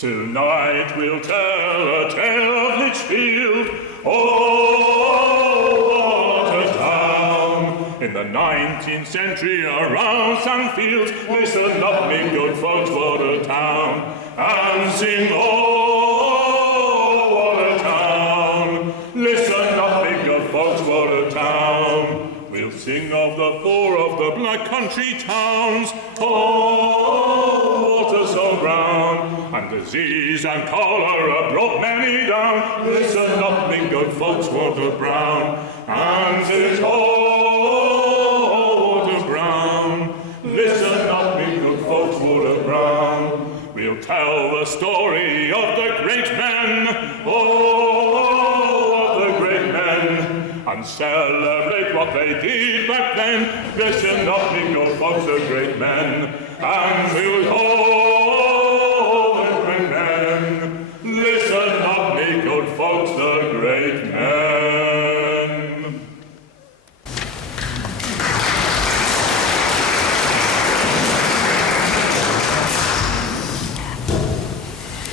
Tonight we'll tell a tale of Lichfield, oh, what a town! In the 19th century around Sandfields, listen up, me good folks, what a town! And sing, oh, what a town! Listen up, me good folks, what a town! We'll sing of the four of the black country towns, oh, water so brown! And disease and cholera brought many down. Listen up, me good folks, water brown. And it's water brown. Listen up, me good folks, water brown. We'll tell the story of the great men, oh, of the great men, and celebrate what they did back then. Listen up, me good folks, the great men, and we'll listen up, me good folks, the great men.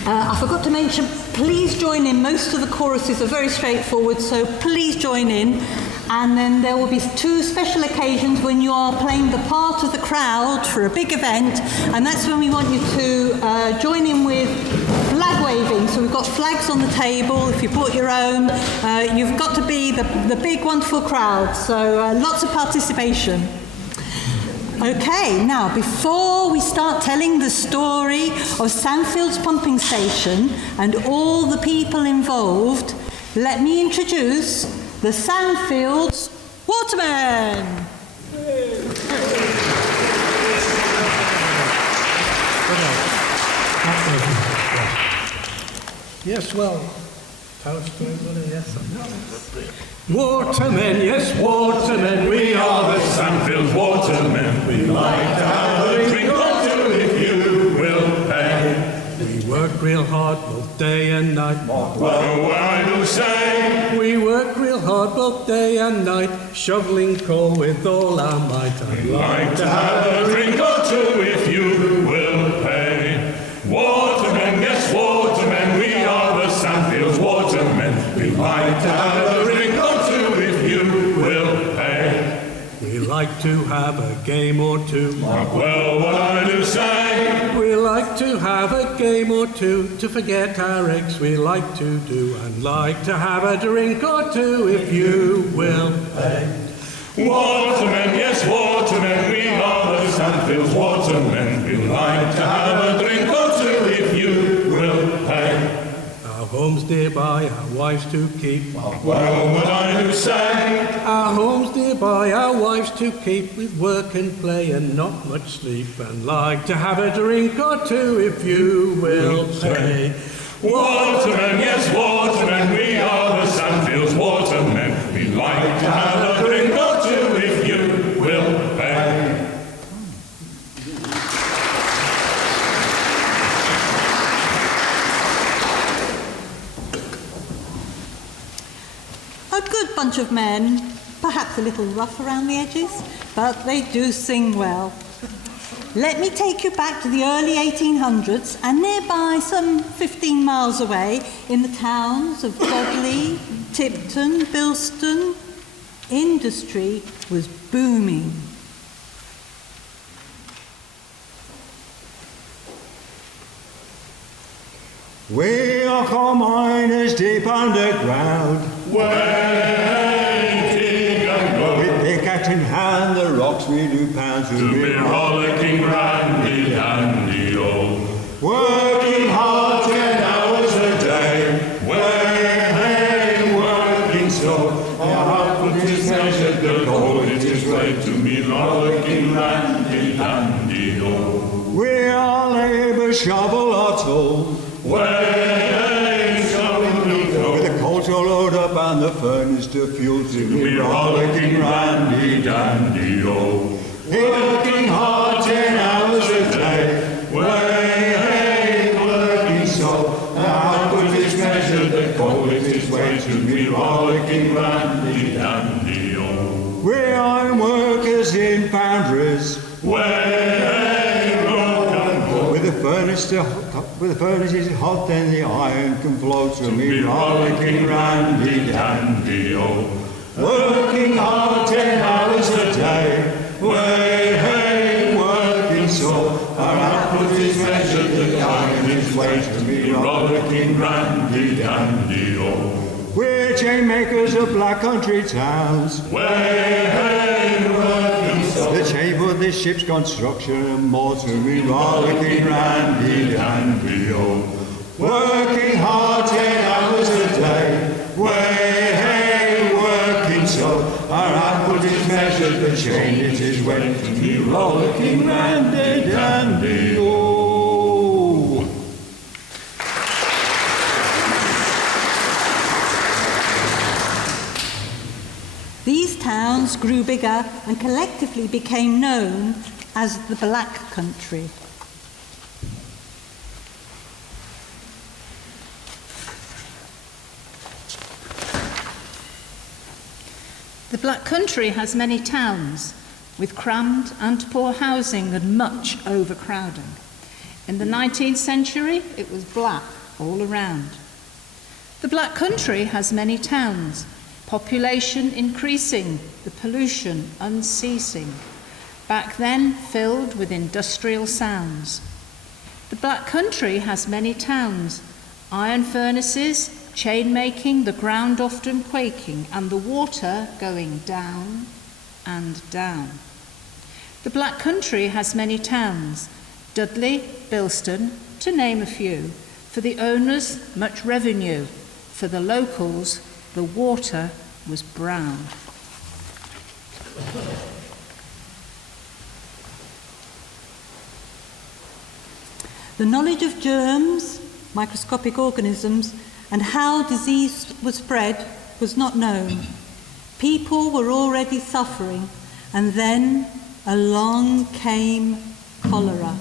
I forgot to mention, please join in. Most of the choruses are very straightforward, so please join in. And then there will be two special occasions when you are playing the part of the crowd for a big event, and that's when we want you to join in with flag waving. So we've got flags on the table. If you brought your own, you've got to be the big wonderful crowd, so lots of participation. Okay, now before we start telling the story of Sandfields Pumping Station and all the people involved, let me introduce the Sandfields Watermen. Yes, well, watermen, yes, watermen, we are the Sandfields Watermen. We like to have a drink or two if you will pay. We work real hard both day and night. Well, I do say, we work real hard both day and night, shoveling coal with all our might. I'd like to have a drink or two if you will pay. Watermen, yes, watermen, we are the Sandfields Watermen. We like to have a drink or two if you will pay. We like to have a game or two. Well, what I do say, we like to have a game or two to forget our aches we like to do, and like to have a drink or two if you will pay. Watermen, yes, watermen, we are the Sandfields Watermen. We like to have a drink or two if you will pay. Our homes nearby, our wives to keep. Well, what I do say, our homes nearby, our wives to keep, with work and play and not much sleep, and like to have a drink or two if you will pay. Watermen, yes, watermen, we are the Sandfields Watermen. We like to have a drink or two if you will pay. A good bunch of men, perhaps a little rough around the edges, but they do sing well. Let me take you back to the early 1800s, and nearby, some 15 miles away, in the towns of Dudley, Tipton, Bilston, industry was booming. We are coal miners deep underground, waiting and go. with pickaxe in hand, the rocks we do pound To be rollicking randy dandy oh. working hard 10 hours a day, working slow. Our output is measured, the goal it is way to be rollicking randy dandy oh. We are labour, shovel or tool, Way with the coal to load up and the furnace to fuel, to be rollicking randy dandy oh. working hard 10 hours a day, working slow. Our output is measured, the coal it is way to be Rollicking randy dandy oh. We are workers in foundries, Way with the furnace to Where the furnace is hot, then the iron can flow to me rollicking randy dandy, oh. Working hard 10 hours a day, way, hey, working so. Our output is measured, the iron is weight to me rollicking randy dandy, oh. We're chain makers of black country towns, Way, hey, working so. the chain for this ship's construction and more to me rollicking randy dandy, oh. Working hard 10 hours a day, way, hey, working so. Our output is measured, the chain it is weight to me rollicking randy dandy, oh. These towns grew bigger and collectively became known as the Black Country. The Black Country has many towns, with crammed and poor housing and much overcrowding. In the 19th century, it was black all around. The Black Country has many towns, population increasing, the pollution unceasing, back then filled with industrial sounds. The Black Country has many towns, iron furnaces, chain making, the ground often quaking, and the water going down and down. The Black Country has many towns, Dudley, Bilston, to name a few. For the owners, much revenue. For the locals, the water was brown. The knowledge of germs, microscopic organisms, and how disease was spread was not known. People were already suffering, and then along came cholera.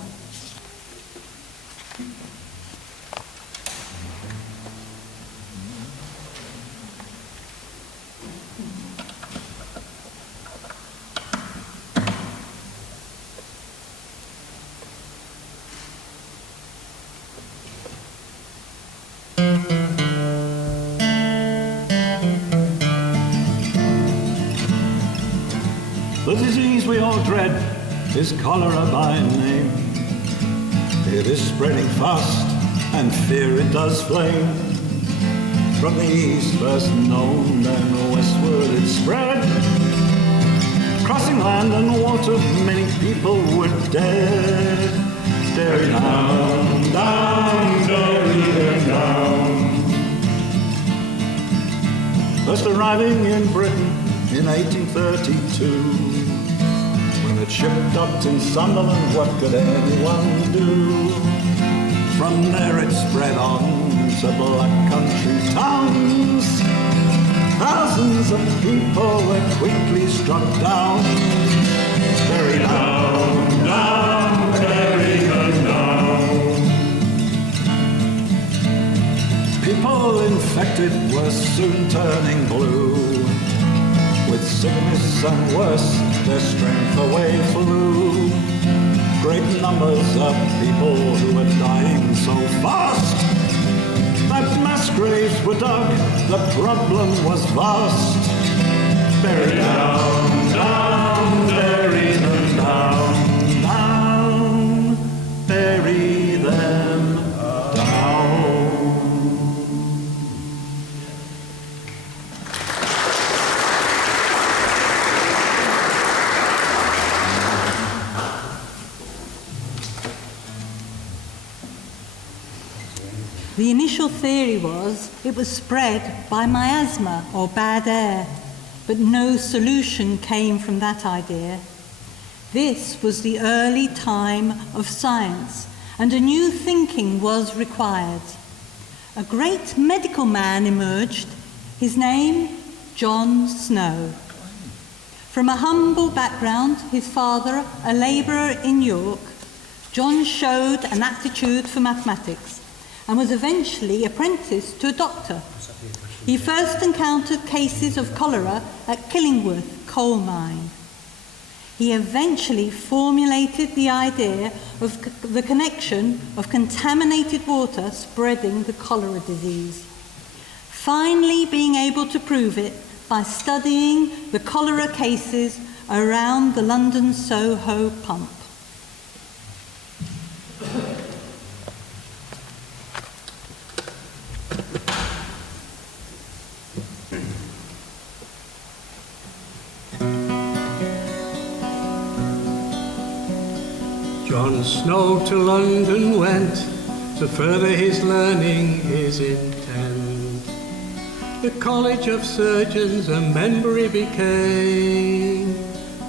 The disease we all dread is cholera by name. It is spreading fast, and fear it does flame. From the east first known, then westward it spread. Crossing land and water, many people were dead. Derry down, down, Derry down. First arriving in Britain in 1832. When the ship docked in Sunderland, what could anyone do? From there it spread on to Black Country towns. Thousands of people were quickly struck down. Very down, down, very down. People infected were soon turning blue. With sickness and worse, their strength away flew. Great numbers of people who were dying so fast that mass graves were dug, the problem was vast. Bury down, down, bury them down, down, bury them down. The initial theory was it was spread by miasma or bad air, but no solution came from that idea. This was the early time of science, and a new thinking was required. A great medical man emerged, his name John Snow. From a humble background, his father a labourer in York, John showed an aptitude for mathematics and was eventually apprenticed to a doctor. He first encountered cases of cholera at Killingworth coal mine. He eventually formulated the idea of the connection of contaminated water spreading the cholera disease, finally being able to prove it by studying the cholera cases around the London Soho pump. John Snow to London went to further his learning, his intent. The College of Surgeons a member he became,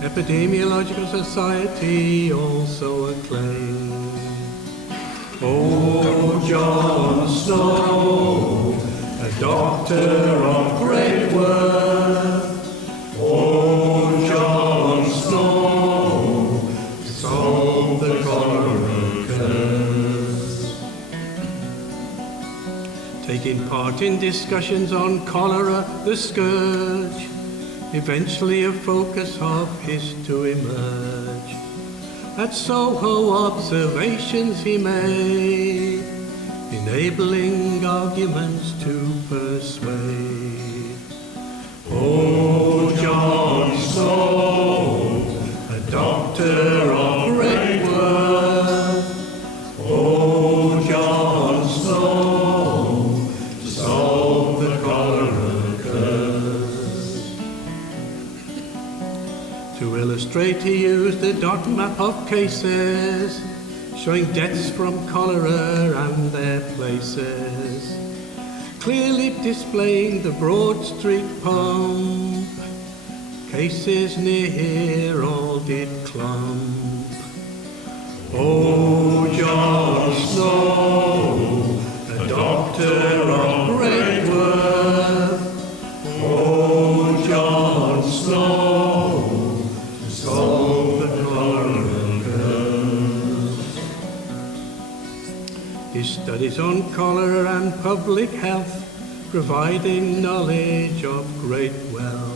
Epidemiological Society also acclaimed. Oh, John Snow, a doctor of great worth. Oh, John Snow, solve the cholera curse. Taking part in discussions on cholera, the scourge, eventually a focus of his to emerge. At Soho observations he made, enabling arguments to persuade. Oh, John Snow, a doctor of great worth. Oh, John Snow, to solve the cholera curse. To illustrate, he used a dot map of cases, showing deaths from cholera and their places, clearly displaying the Broad Street pump. Cases near here all did clump. Oh, John Snow, a doctor of great worth. Oh, John Snow, to solve the cholera curse. His studies on cholera and public health, providing knowledge of great wealth.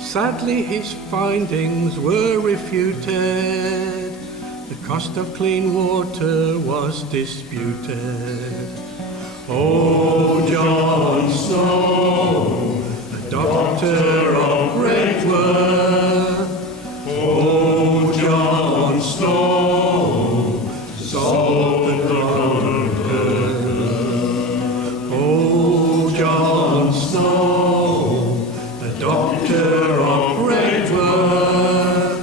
Sadly, his findings were refuted. The cost of clean water was disputed. Oh, John Snow, a doctor of great worth. Oh, John Snow, solve the cholera curse. Oh, John Snow, a doctor of great worth.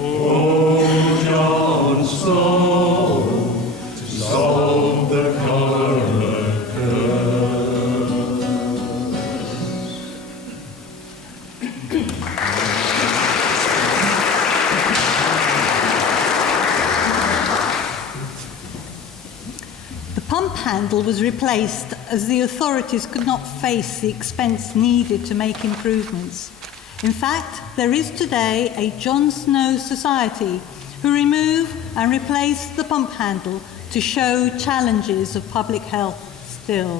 Oh, John Snow, to solve the cholera curse. The pump handle was replaced as the authorities could not face the expense needed to make improvements. In fact, there is today a John Snow Society who remove and replace the pump handle to show challenges of public health still.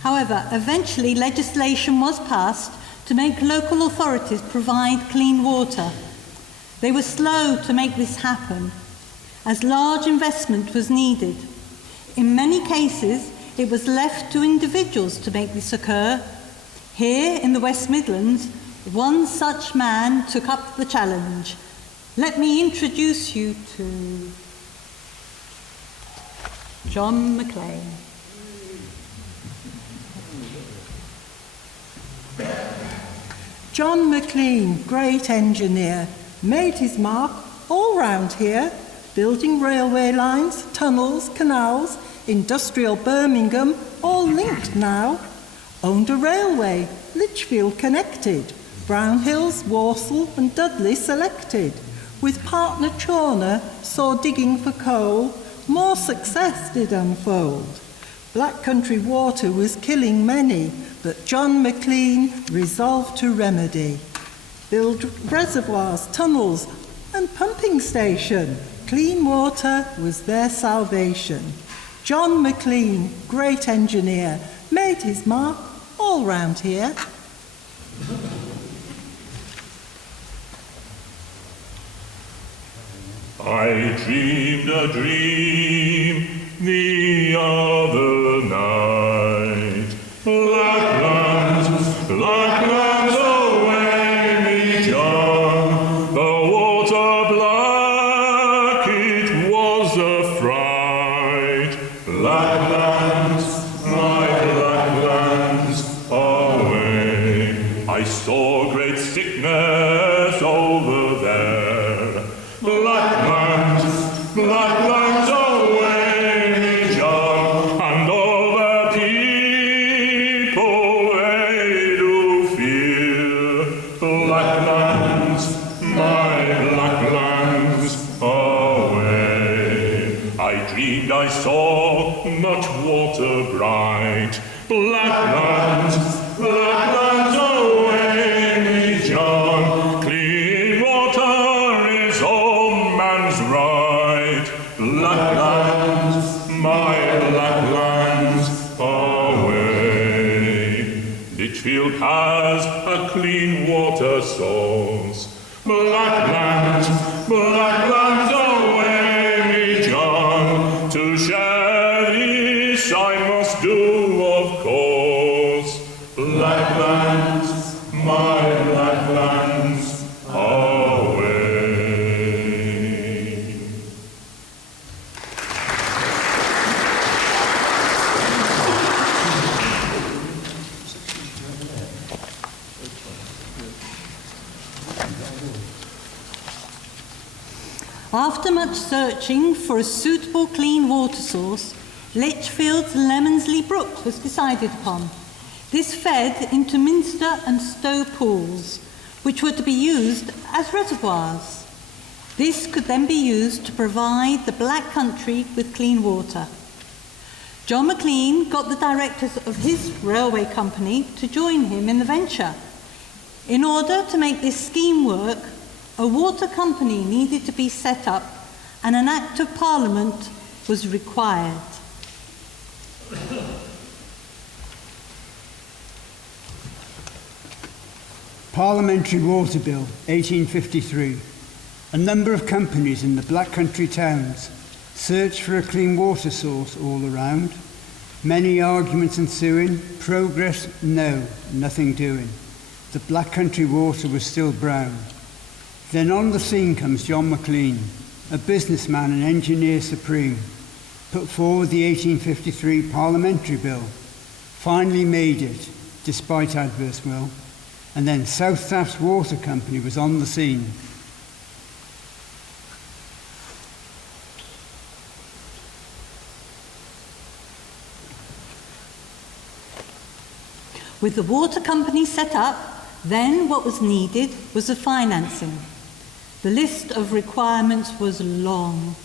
However, eventually legislation was passed to make local authorities provide clean water. They were slow to make this happen, as large investment was needed. In many cases, it was left to individuals to make this occur. Here in the West Midlands, one such man took up the challenge. Let me introduce you to John McLean. John McLean, great engineer, made his mark all round here, building railway lines, tunnels, canals, industrial Birmingham, all linked now. Owned a railway, Lichfield connected, Brownhills, Walsall and Dudley selected. With partner Chawner, saw digging for coal, more success did unfold. Black country water was killing many, but John McLean resolved to remedy. Build reservoirs, tunnels and pumping station. Clean water was their salvation. John McLean, great engineer, made his mark all round here. I dreamed a dream the other night. Lacklands away me John, the water black, it was a fright. Lacklands, my Lacklands, away. I saw great sickness over there. Lacklands away, John, and all the people they do fear. Lacklands, my Lacklands, away. I dreamed I saw much water bright. Lacklands away, me John, clean water is all man's right. Lacklands, my Lacklands, away. Lichfield has a clean water source. Lacklands away, me John, to share this I must do, of course. Lacklands, my Lacklands, away. After much searching for a suitable clean water source, Lichfield's Lemonsley Brook was decided upon. This fed into Minster and Stowe pools, which were to be used as reservoirs. This could then be used to provide the Black Country with clean water. John Maclean got the directors of his railway company to join him in the venture. In order to make this scheme work, a water company needed to be set up and an Act of Parliament was required. Parliamentary Water Bill 1853. A number of companies in the Black Country towns searched for a clean water source all around. Many arguments ensuing, progress no, nothing doing. The Black Country water was still brown. Then on the scene comes John Maclean, a businessman and engineer supreme, put forward the 1853 Parliamentary Bill, finally made it, despite adverse will, and then South Staff's Water Company was on the scene. With the water company set up, then what was needed was the financing. The list of requirements was long.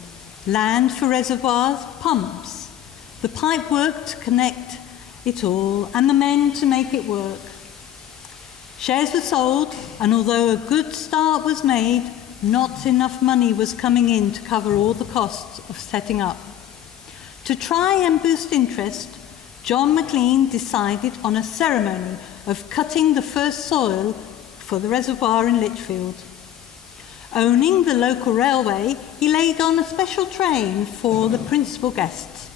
Land for reservoirs, pumps, the pipe work to connect it all, and the men to make it work. Shares were sold, and although a good start was made, not enough money was coming in to cover all the costs of setting up. To try and boost interest, John Maclean decided on a ceremony of cutting the first soil for the reservoir in Lichfield. Owning the local railway, he laid on a special train for the principal guests.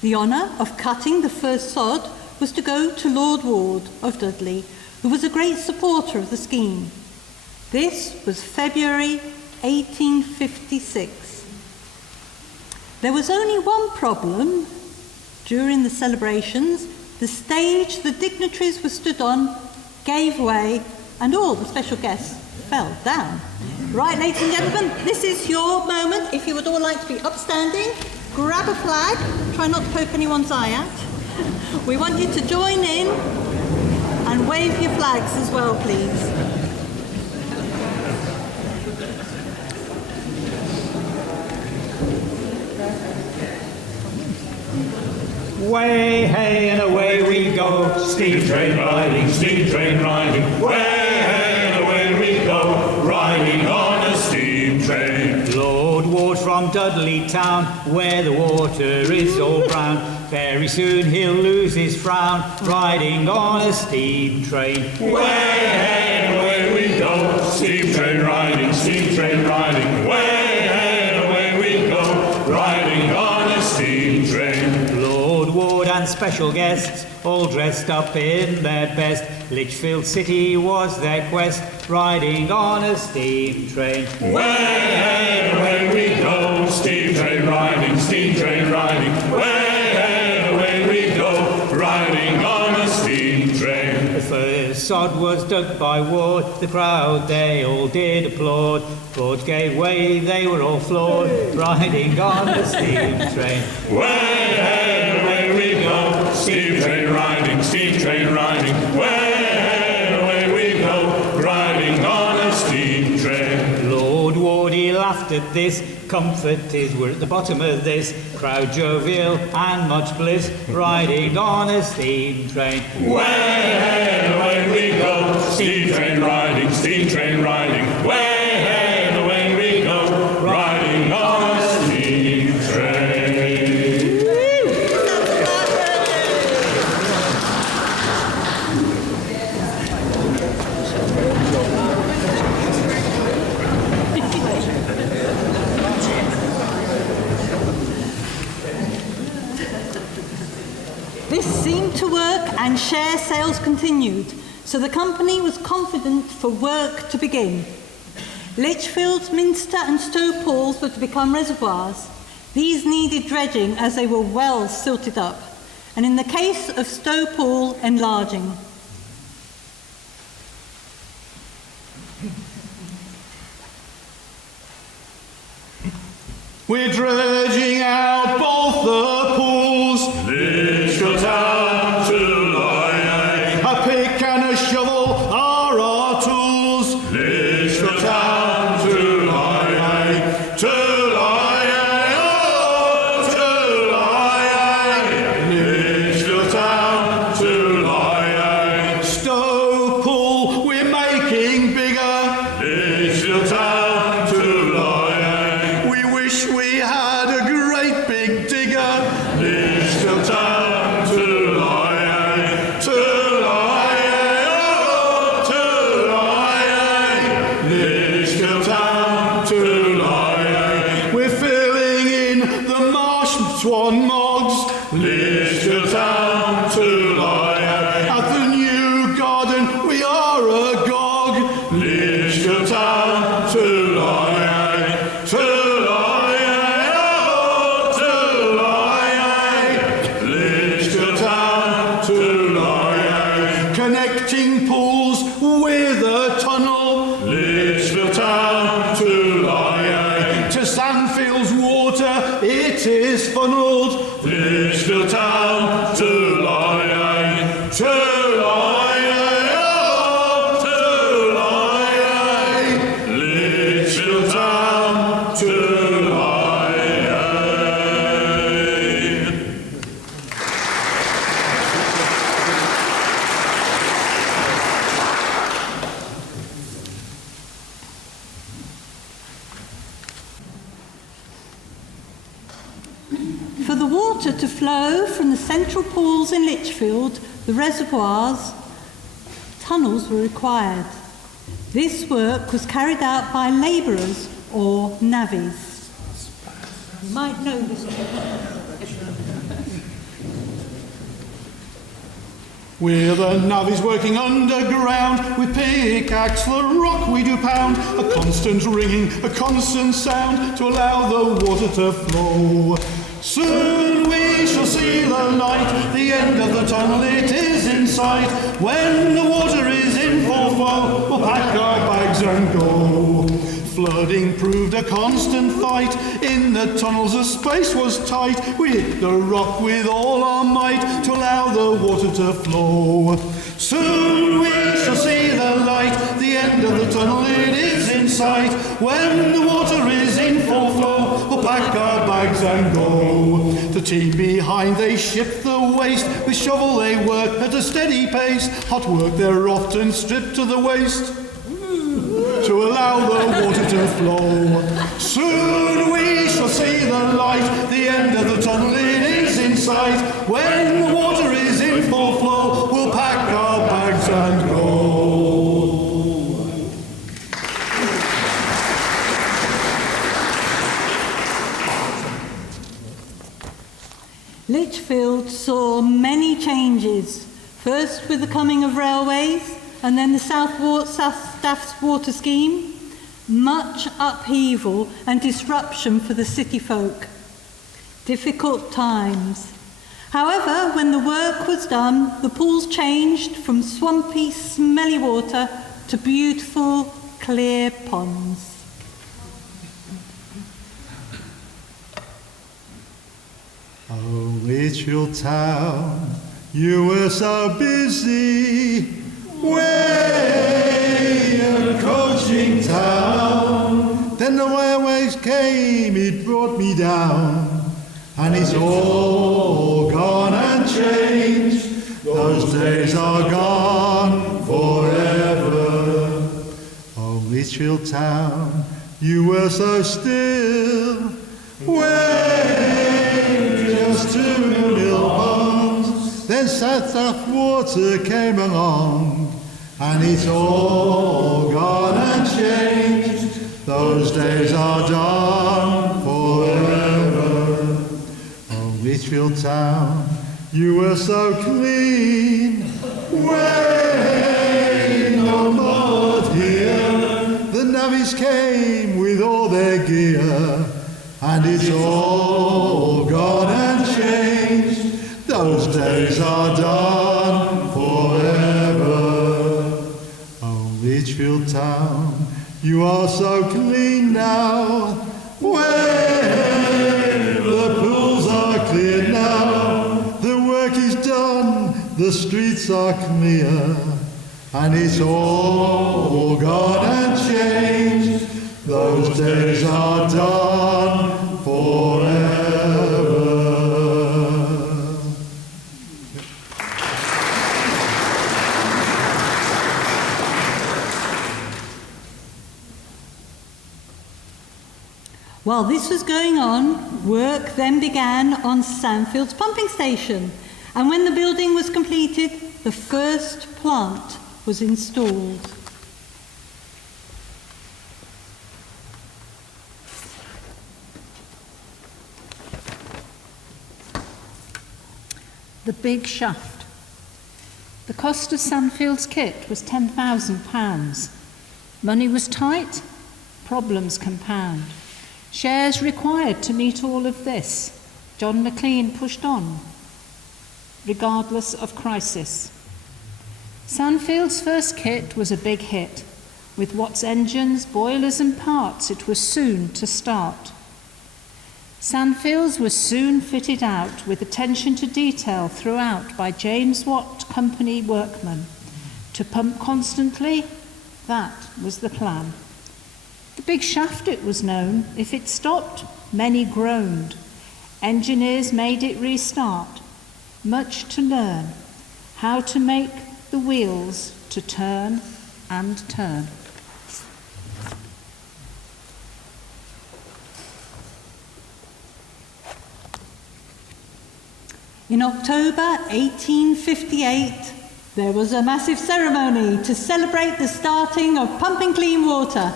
The honour of cutting the first sod was to go to Lord Ward of Dudley, who was a great supporter of the scheme. This was February 1856. There was only one problem. During the celebrations, the stage the dignitaries were stood on gave way and all the special guests fell down. Right, ladies and gentlemen, this is your moment. If you would all like to be upstanding, grab a flag, try not to poke anyone's eye out. We want you to join in and wave your flags as well, please. Way, hey, and away we go. Steam train riding, way, hey, and away we go, riding on a steam train. Lord Ward from Dudley town, where the water is all brown. Very soon he'll lose his frown, riding on a steam train. Way, hey, and away we go, steam train riding, way, hey. and special guests, all dressed up in their best. Lichfield City was their quest, riding on a steam train. Way, away we go, steam train riding, way, away we go, riding on a steam train. The first sod was dug by Ward, the crowd they all did applaud. Applause gave way, they were all floored, riding on the steam train. Way, away we go, steam train riding, way, away we go, riding on a steam train. Lord Wardy laughed at this, comfort is we're at the bottom of this, crowd jovial and much bliss, riding on a steam train. Way, away we go, steam train riding, way, away we go, riding on a steam train. This seemed to work and share sales continued, so the company was confident for work to begin. Lichfield, Minster and Stow Pools were to become reservoirs. These needed dredging as they were well silted up, and in the case of Stow Pool, enlarging. We're dredging out both the pools, Lichfield town to Loyang, a pick and a shovel are our tools. Lichfield town to Loyang, oh, to Loyang, Lichfield town to Loyang, Stow Pool we're making bigger, Lichfield town to Loyang, we wish we had a great big digger. Lichfield town to Loyang, oh, to Loyang, Lichfield town to Loyang, We're filling in the marsh swan mogs Lichfield town to Loyang, at the new garden. We are agog. Lichfield town to Loyang, oh, to Loyang, Lichfield town to Loyang, Connecting pools with a tunnel Lichfield town to Loyang, to Sandfields water. It is funneled. Lichfield town to Loyang, oh, to Loyang, Lichfield town to Loyang. For the water to flow from the central pools in Lichfield, the reservoirs, tunnels were required. This work was carried out by labourers or navvies. You might know this. We're the navvies working underground, with pickaxe for rock we do pound, a constant ringing, a constant sound, to allow the water to flow. Soon we shall see the light, the end of the tunnel it is in sight. When the water is in full flow, we'll pack our bags and go. Flooding proved a constant fight, in the tunnels the space was tight. We hit the rock with all our might, to allow the water to flow. Soon we shall see the light, the end of the tunnel it is in sight. When the water is in full flow, we'll pack our bags and go. The team behind they ship the waste, with shovel they work at a steady pace. Hot work they're often stripped to the waist, to allow the water to flow. Soon we shall see the light, the end of the tunnel it is in sight. When the water is in full flow, we'll pack our bags and go. Lichfield saw many changes, first with the coming of railways and then the South Staff's water scheme, much upheaval and disruption for the city folk. Difficult times. However, when the work was done, the pools changed from swampy, smelly water to beautiful, clear ponds. Oh, Lichfield town, you were so busy, way approaching town. Then the railways came, it brought me down, and it's all gone and changed. Those days are gone forever. Oh, Lichfield town, you were so still, just 2 mill ponds. Then South water came along, and it's all gone and changed. Those days are done forever. Oh, Lichfield town, you were so clean, way no mud here. The navvies came with all their gear, and it's all gone and changed. Those days are done forever. Oh, Lichfield town, you are so clean now. Way, the pools are clear now. The work is done, the streets are clear, and it's all gone and changed. Those days are done forever. While this was going on, work then began on Sandfields pumping station, and when the building was completed, the first plant was installed. The big shaft. The cost of Sandfield's kit was £10,000. Money was tight, problems compound. Shares required to meet all of this. John McLean pushed on, regardless of crisis. Sandfield's first kit was a big hit. With Watt's engines, boilers and parts, it was soon to start. Sandfields was soon fitted out with attention to detail throughout by James Watt Company workmen. To pump constantly, that was the plan. The big shaft, it was known. If it stopped, many groaned. Engineers made it restart. Much to learn. How to make the wheels to turn and turn. In October 1858, there was a massive ceremony to celebrate the starting of pumping clean water.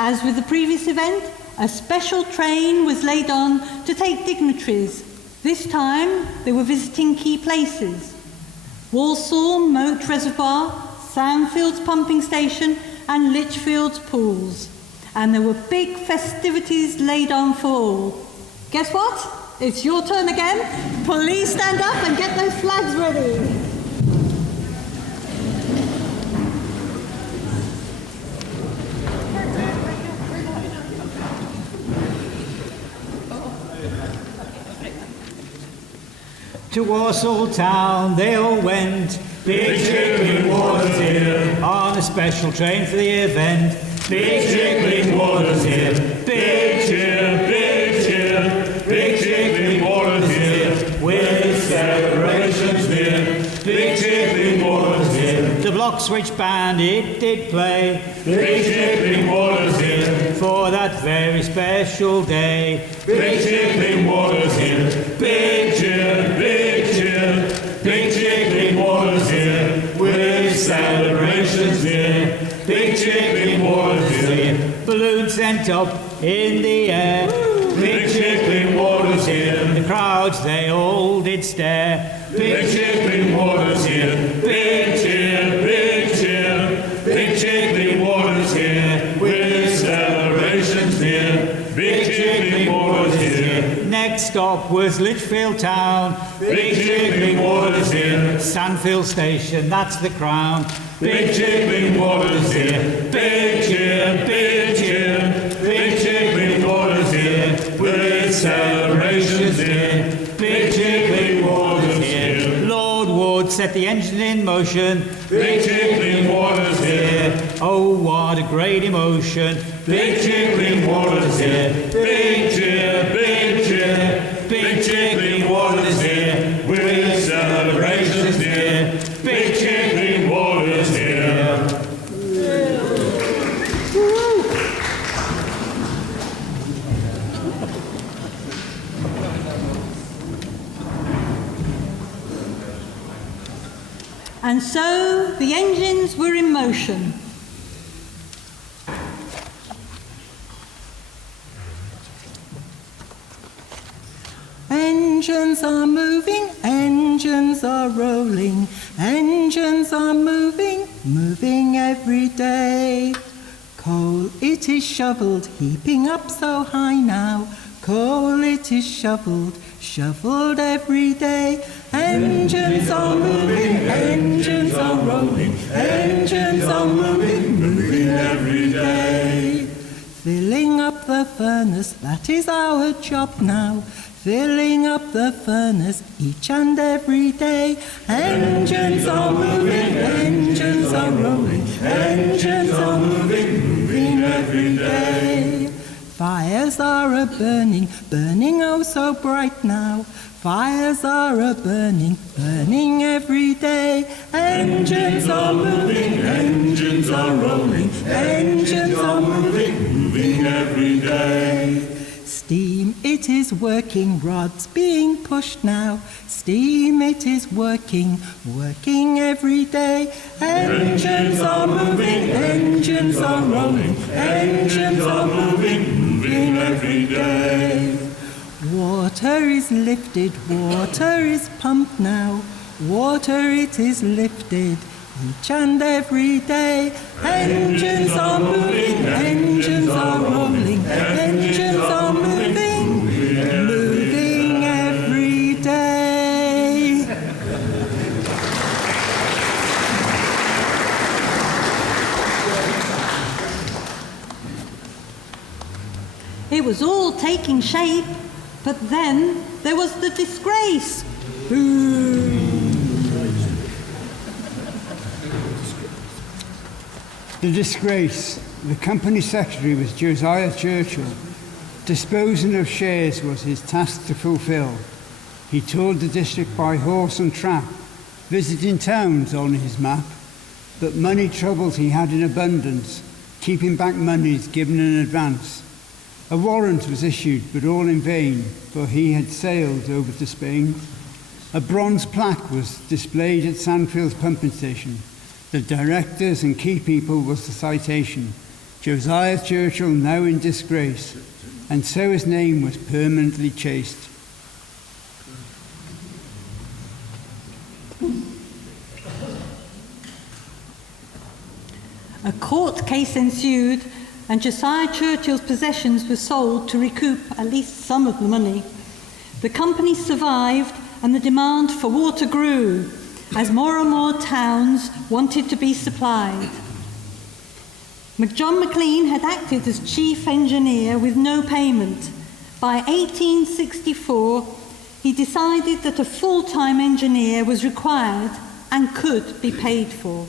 As with the previous event, a special train was laid on to take dignitaries. This time, they were visiting key places: Walsall Moat Reservoir, Sandfields Pumping Station, and Lichfield's pools. And there were big festivities laid on for all. Guess what? It's your turn again. Please stand up and get those flags ready. To Walsall town they all went, big trickling waters here, on a special train for the event. Big trickling waters here, big cheer, big cheer, big trickling waters here, with celebrations near. Big trickling waters here, the block switch band it did play. Big trickling waters here, for that very special day. Big trickling waters here, big cheer, big cheer, big trickling waters here, with celebrations near. Big trickling waters here, balloons sent up in the air. Big trickling waters here, crowds they all did stare. Big cheer, clean water's here. Big cheer, big cheer. Big cheer, clean water's here. With celebrations near. Big cheer, clean water's here. Next stop was Lichfield town. Big cheer, clean water's here. Sandfields station, that's the crown. Big cheer, clean water's here. Big cheer, big cheer. Big cheer, clean water's here. With celebrations here. Big cheer, clean water's here. Lord Wood set the engine in motion. Big cheer, clean water's here. Oh, what a great emotion. Big cheer, clean water's here. Big cheer, big cheer. Big cheer, clean water's here. With celebrations here. Big cheer, clean water's here. And so the engines were in motion. Engines are moving, engines are rolling, engines are moving, moving every day. Coal it is shovelled, heaping up so high now. Coal it is shovelled, shovelled every day. Engines are moving, engines are rolling, engines are moving, moving every day. Filling up the furnace, that is our job now. Filling up the furnace each and every day. Engines are moving, engines are rolling, engines are moving, moving every day. Fires are a-burning, burning oh so bright now. Fires are a-burning, burning every day. Engines are moving, engines are rolling, engines are moving, moving every day. Steam it is working, rods being pushed now. Steam it is working, working every day. Engines are moving, engines are rolling, engines are moving, moving every day. Water is lifted, water is pumped now. Water it is lifted each and every day. Engines are moving, engines are rolling, engines are moving, moving every day. It was all taking shape, but then there was the disgrace. The disgrace. The company secretary was Josiah Churchill. Disposing of shares was his task to fulfil. He toured the district by horse and trap, visiting towns on his map, but money troubles he had in abundance, keeping back monies given in advance. A warrant was issued, but all in vain, for he had sailed over to Spain. A bronze plaque was displayed at Sandfields pumping station. The directors and key people was the citation. Josiah Churchill now in disgrace, and so his name was permanently chased. A court case ensued, and Josiah Churchill's possessions were sold to recoup at least some of the money. The company survived, and the demand for water grew as more and more towns wanted to be supplied. John McLean had acted as chief engineer with no payment. By 1864, he decided that a full-time engineer was required and could be paid for.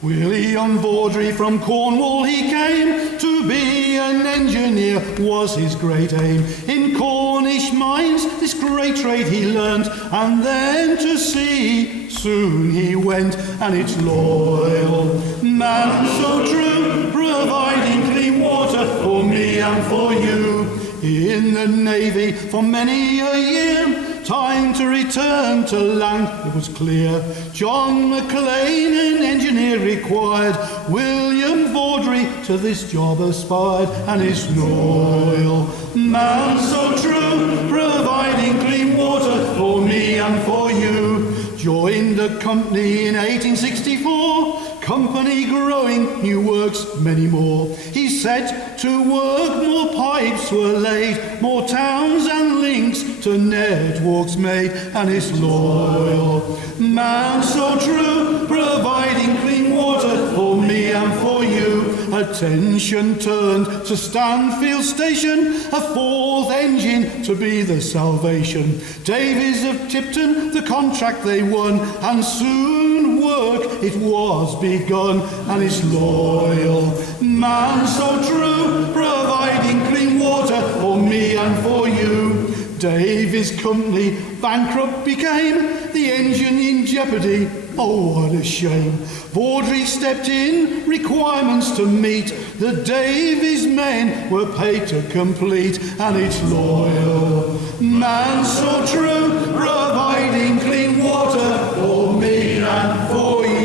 William Vaudrey from Cornwall he came, to be an engineer was his great aim. In Cornish mines this great trade he learnt, and then to sea soon he went. And it's loyal, man so true, providing clean water for me and for you. In the Navy for many a year, time to return to land, it was clear. John McLean, an engineer required. William Vaudrey glory to this job aspired, and is loyal. Man so true, providing clean water for me and for you. Joined the company in 1864, company growing, new works, many more. He set to work, more pipes were laid, more towns and links to networks made, and is loyal. Man so true, providing clean water for me and for you. Attention turned to Sandfields station, a fourth engine to be the salvation. Davies of Tipton, the contract they won, and soon work it was begun, and is loyal. Man so true, providing clean water for me and for you. Davies' company bankrupt became, the engine in jeopardy, oh what a shame. Vaudrey stepped in, requirements to meet, the Davies men were paid to complete, and it's loyal. Man so true, providing clean water for me and for you.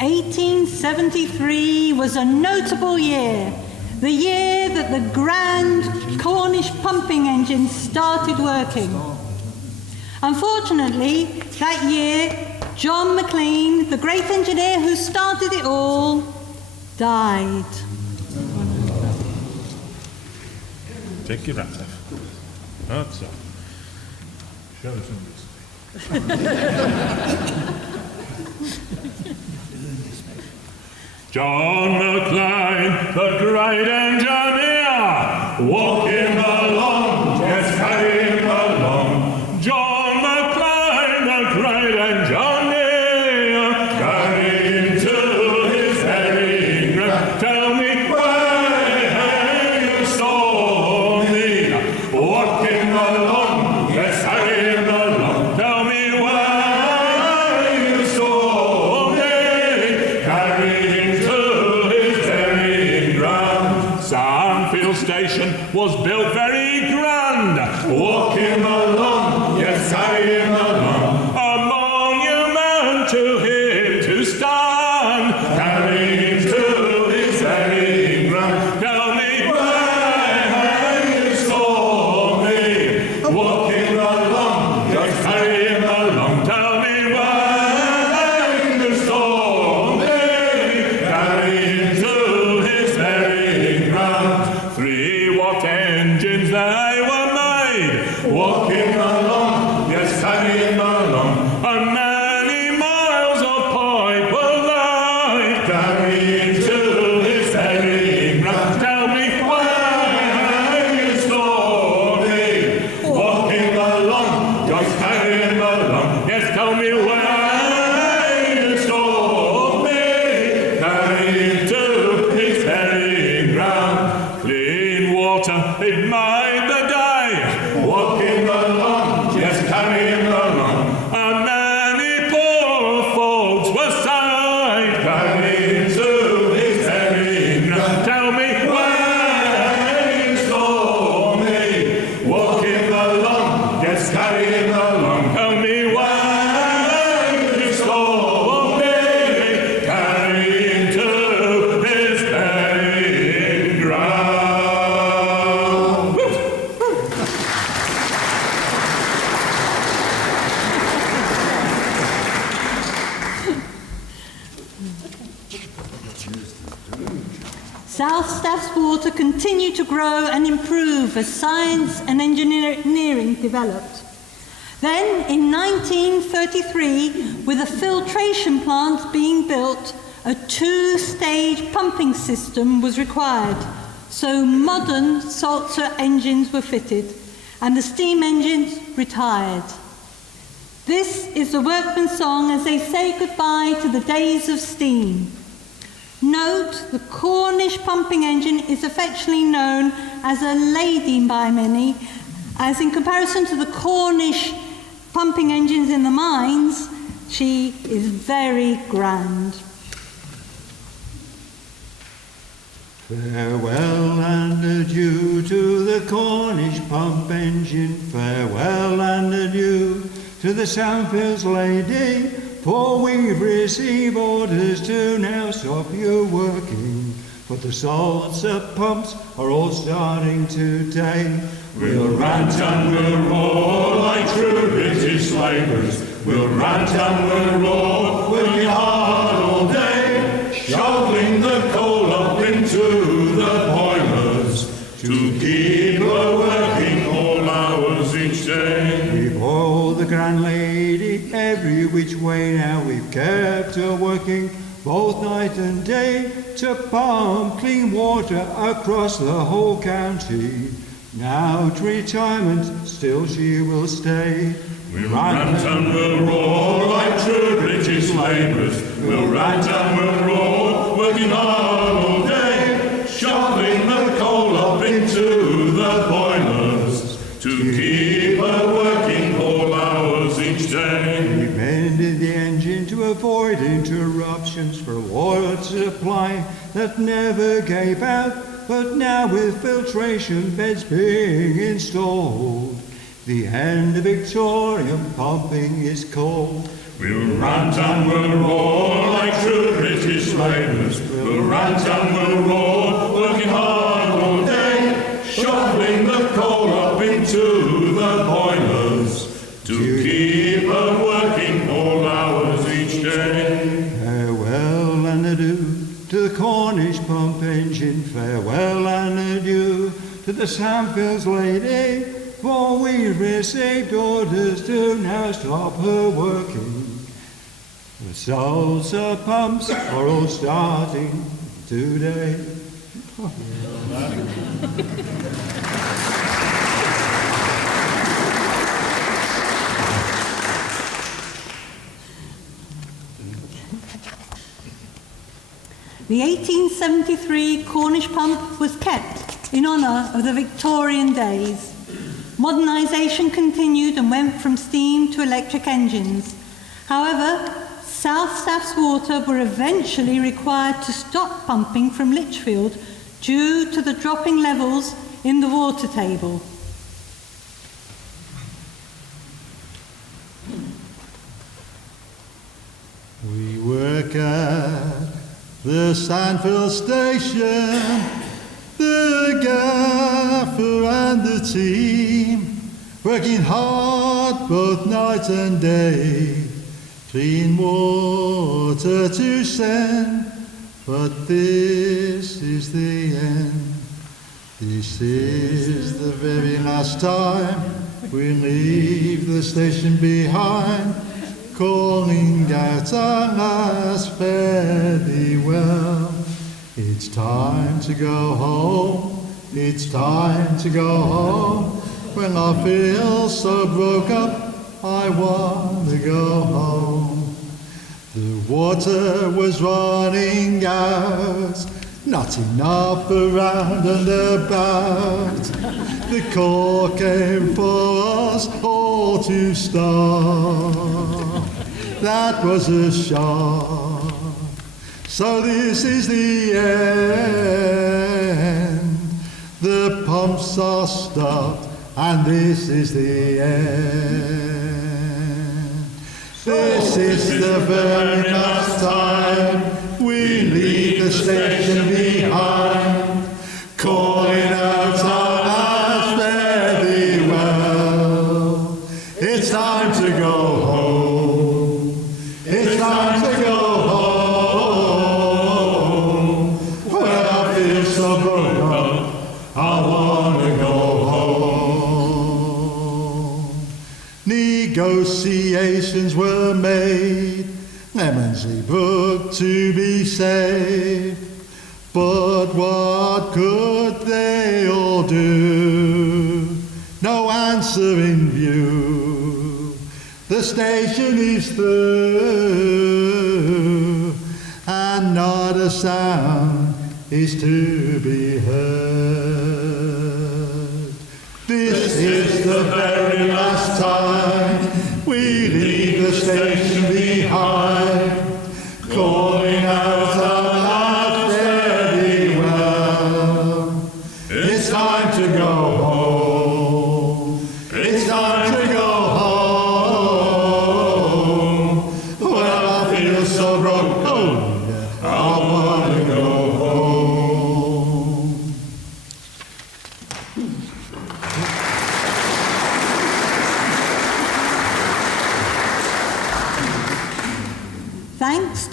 1873 was a notable year, the year that the grand Cornish pumping engine started working. Unfortunately, that year, John Maclean, the great engineer who started it all, died. Take your hat off. That's all. Show us John Maclean, the great engineer, walking along, yes, carry him along. John Maclean, the great engineer, carry him to his burying ground. Tell me where you saw me, walking along, yes, carry him along. Tell me where you saw me, carry Sandfields station was built very grand. Walk him along, yes, carry him along. A monument to him to stand. Carry him to his very ground. Tell me where you saw me. Walk him along, yes, carry him along. Tell me where you saw me. Carry him to his very ground. 3 watt engines they were made, walking along, yes, carry him along, and many miles of pipe were laid, carrying to his very ground. Tell me where you saw me, walking along, yes, carry him along. Yes, tell me where you saw me, carrying to his very ground. Clean water, it made the day. Walk him along, yes, carry him along. And many poor folks were saved. Carry him to his very ground. Tell me where you saw me. Walk him along, yes, carry him along. Tell me where you saw me. Carry him to his very ground. South Staff's water continued to grow and improve as science and engineering developed. Then, in 1933, with a filtration plant being built, a 2-stage pumping system was required, so modern salter engines were fitted, and the steam engines retired. This is the workman's song as they say goodbye to the days of steam. Note, the Cornish pumping engine is affectionately known as a lady by many, as in comparison to the Cornish pumping engines in the mines, she is very grand. Farewell and adieu to the Cornish pump engine. Farewell and adieu to the Sandfields lady. For we've received orders to now stop you working. But the salsa pumps are all starting today. We'll rant and we'll roar like true British labourers. We'll rant and we'll roar, working hard all day, shoveling the coal up into the boilers to keep her working all hours each day. We've hauled the grand lady every which way now. We've kept her working both night and day to pump clean water across the whole county. Now to retirement, still she will stay. We'll rant and we'll roar like true British labourers. We'll rant and we'll roar, working hard all day, shoveling the coal up into the boilers to keep her working all hours each day. We mended the engine to avoid interruptions for water supply that never gave out. But now with filtration beds being installed, the end of Victorian pumping is called. We'll rant and we'll roar like true British labourers. We'll rant and we'll roar, working hard all day, shoveling the coal up into the boilers to keep her working all hours each day. Farewell and adieu to the Cornish pump engine. Farewell and adieu to the Sandfields lady. For we've received orders to now stop her working. The salsa pumps are all starting today. The 1873 Cornish pump was kept in honour of the Victorian days. Modernisation continued and went from steam to electric engines. However, South Staff's water were eventually required to stop pumping from Lichfield due to the dropping levels in the water table. We work at the Sandfields station, the gaffer and the team, working hard both night and day, clean water to send, but this is the end. This is the very last time we leave the station behind, calling out our last fare thee well. It's time to go home, it's time to go home. When I feel so broke up, I want to go home. The water was running out, not enough around and about. The call came for us all to stop. That was a shock. So this is the end. The pumps are stopped, and this is the end. This is the very last time we leave the station behind, calling out our last fare thee well. It's time to go home. It's time to go home. When I feel so broken up, I want to go home. Negotiations were made, Lemonsley Brook to be saved. But what could they all do? No answer in view. The station is through, and not a sound is to be heard. This is the very last time we leave the station behind, calling out our last fare thee well.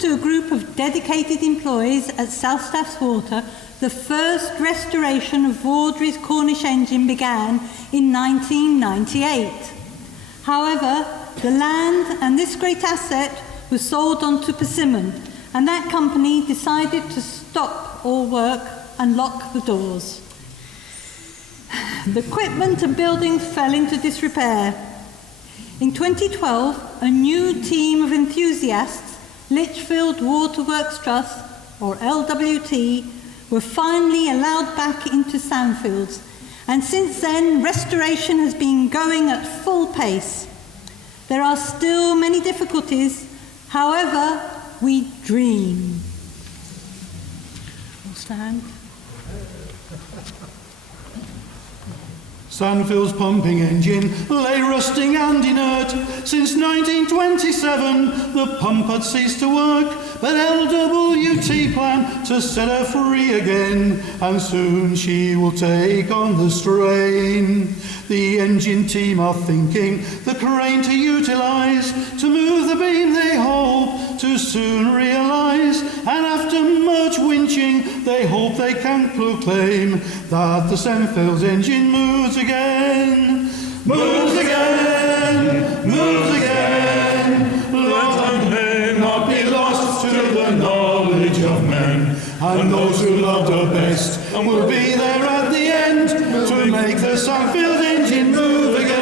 to a group of dedicated employees at South Staffs Water, the first restoration of Vaudrey's Cornish engine began in 1998. However, the land and this great asset was sold on to Persimmon, and that company decided to stop all work and lock the doors. The equipment and buildings fell into disrepair. In 2012, a new team of enthusiasts, Lichfield Waterworks Trust, or LWT, were finally allowed back into Sandfields, and since then restoration has been going at full pace. There are still many difficulties, however, we dream. We'll stand. Sandfields pumping engine lay rusting and inert. Since 1927 the pump had ceased to work, but LWT planned to set her free again, and soon she will take on the strain. The engine team are thinking the crane to utilise, to move the beam they hope to soon realise, and after much winching they hope they can proclaim that the Sandfields engine moves again. Moves again, moves again. Let her name not be lost to the knowledge of men, and those who loved her best will be there at the end to make the Sandfields engine move again.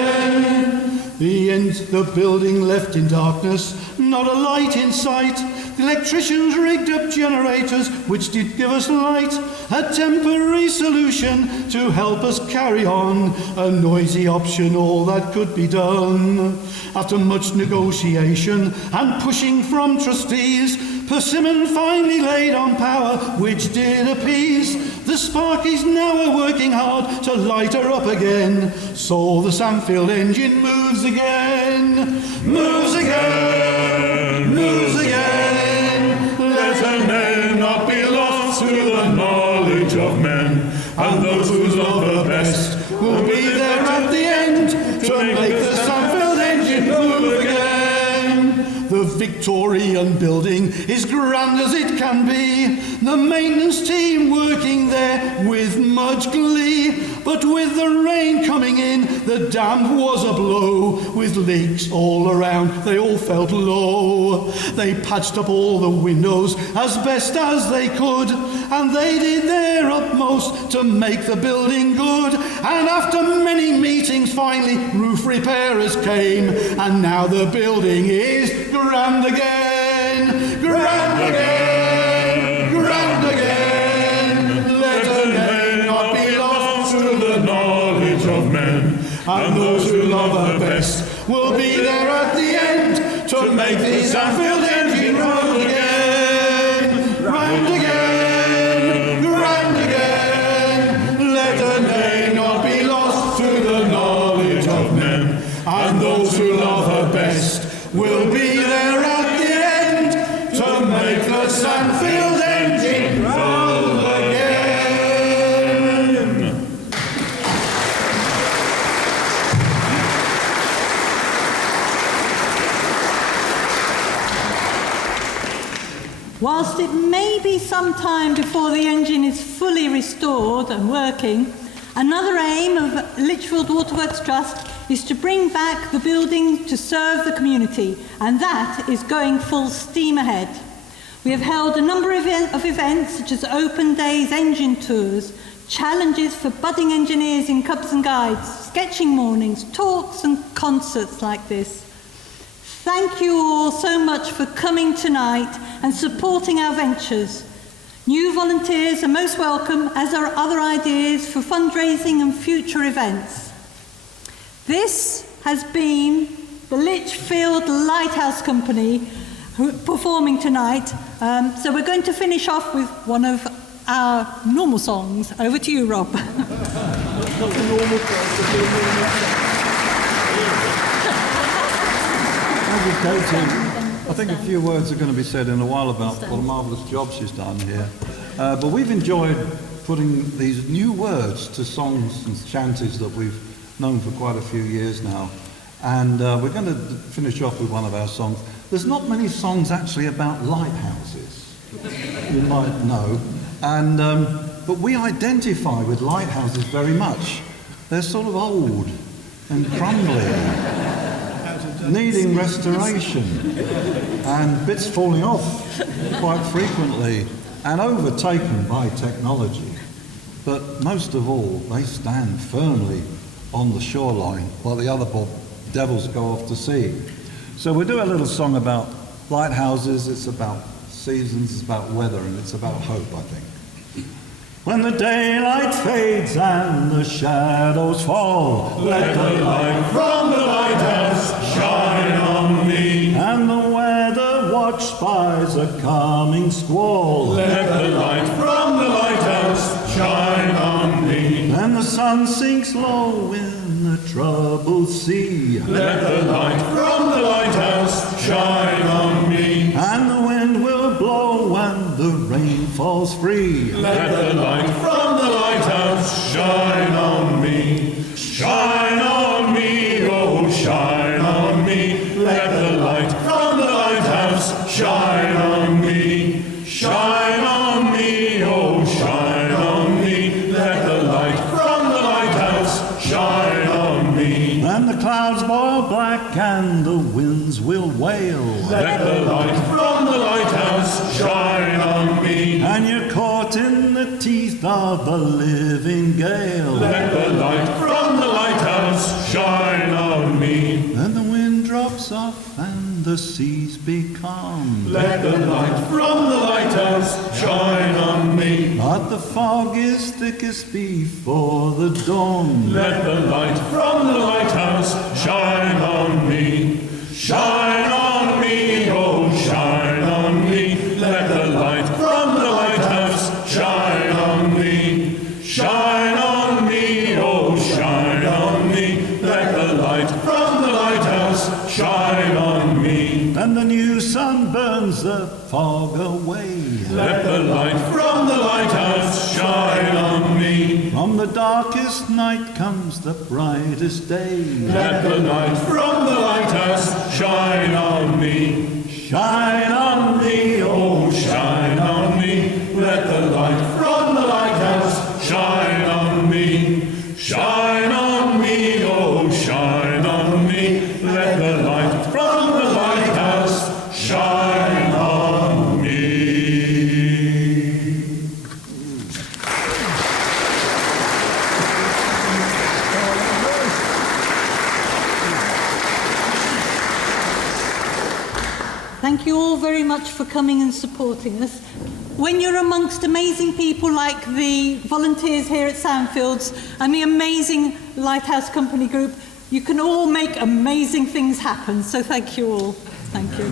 The building left in darkness, not a light in sight. The electricians rigged up generators which did give us light, a temporary solution to help us carry on, a noisy option, all that could be done. After much negotiation and pushing from trustees, Persimmon finally laid on power, which did appease. The Sparkies now are working hard to light her up again, so the Sandfield engine moves again. Moves again, moves again. Let her name not be lost to the knowledge of men, and those who love her best will be there at the end to make the Sandfield engine move again. The Victorian building is grand as it can be, the maintenance team working there with much glee. But with the rain coming in, the damp was a blow. With leaks all around, they all felt low. They patched up all the windows as best as they could, and they did their utmost to make the building good. And after many meetings, finally roof repairers came, and now the building is grand again. Grand again, grand again. Let her name not be lost to the knowledge of men, and those who love her best will be there at the end to make the Sandfield engine round again. Round again, round again. Let her name not be lost to the knowledge of men, and those who love her best will be there at the end to make the Sandfield engine roll again. Whilst it may be some time before the engine is fully restored and working, another aim of Lichfield Waterworks Trust is to bring back the building to serve the community, and that is going full steam ahead. We have held a number of events such as open days, engine tours, challenges for budding engineers in Cubs and Guides, sketching mornings, talks and concerts like this. Thank you all so much for coming tonight and supporting our ventures. New volunteers are most welcome, as are other ideas for fundraising and future events. This has been the Lichfield Lighthouse Company performing tonight. So we're going to finish off with one of our normal songs. Over to you, Rob. Thank you, Katy. I think a few words are going to be said in a while about what a marvellous job she's done here. But we've enjoyed putting these new words to songs and chanties that we've known for quite a few years now. And we're going to finish off with one of our songs. there's not many songs actually about lighthouses, you might know. And, but we identify with lighthouses very much. They're sort of old and crumbling, needing restoration, and bits falling off quite frequently, and overtaken by technology. But most of all, they stand firmly on the shoreline while the other devils go off to sea. So we'll do a little song about lighthouses. It's about seasons, it's about weather, and it's about hope, I think. When the daylight fades and the shadows fall, let the light from the lighthouse shine on me. And the weather watch spies a coming squall, let the light from the lighthouse shine on me. And the sun sinks low in the troubled sea, let the light from the lighthouse shine on me. And the wind will blow and the rain falls free, let the light from the lighthouse shine on me. Shine on me, oh shine on me. Let the light from the lighthouse shine on me. Shine on me, oh shine on me. Let the light from the lighthouse shine on me. And the clouds boil black and the winds will wail, let the light from the lighthouse shine on me. And you're caught in the teeth of the living gale, let the light from the lighthouse shine on me. And the wind drops off and the seas become, let the light from the lighthouse shine on me. But the fog is thickest before the dawn, let the light from the lighthouse shine on me. Shine on me, oh shine on me. Let the light from the lighthouse shine on me. Shine on me, oh shine on me. Let the light from the lighthouse shine on me. And the new sun burns the fog away, let the light from the lighthouse shine on me. From the darkest night comes the brightest day, let the light from the lighthouse shine on me. Shine on me, oh shine on me. Let the light from the lighthouse shine on me. Shine on me, oh shine on me. Let the light from the lighthouse shine on me. Thank you all very much for coming and supporting us. When you're amongst amazing people like the volunteers here at Sandfields and the amazing Lighthouse Company group, you can all make amazing things happen. So thank you all. Thank you.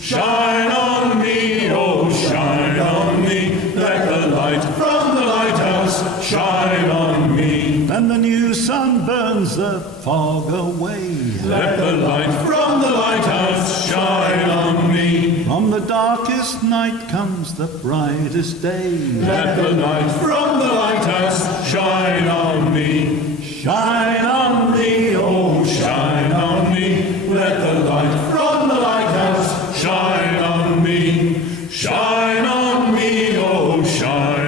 Shine on me, oh shine on me. Let the light from the lighthouse shine on me. And the new sun burns the fog away, let the light from the lighthouse shine on me. From the darkest night comes the brightest day, let the light from the lighthouse shine on me. Shine on me, oh shine on me. Let the light from the lighthouse shine on me. Shine on me, oh shine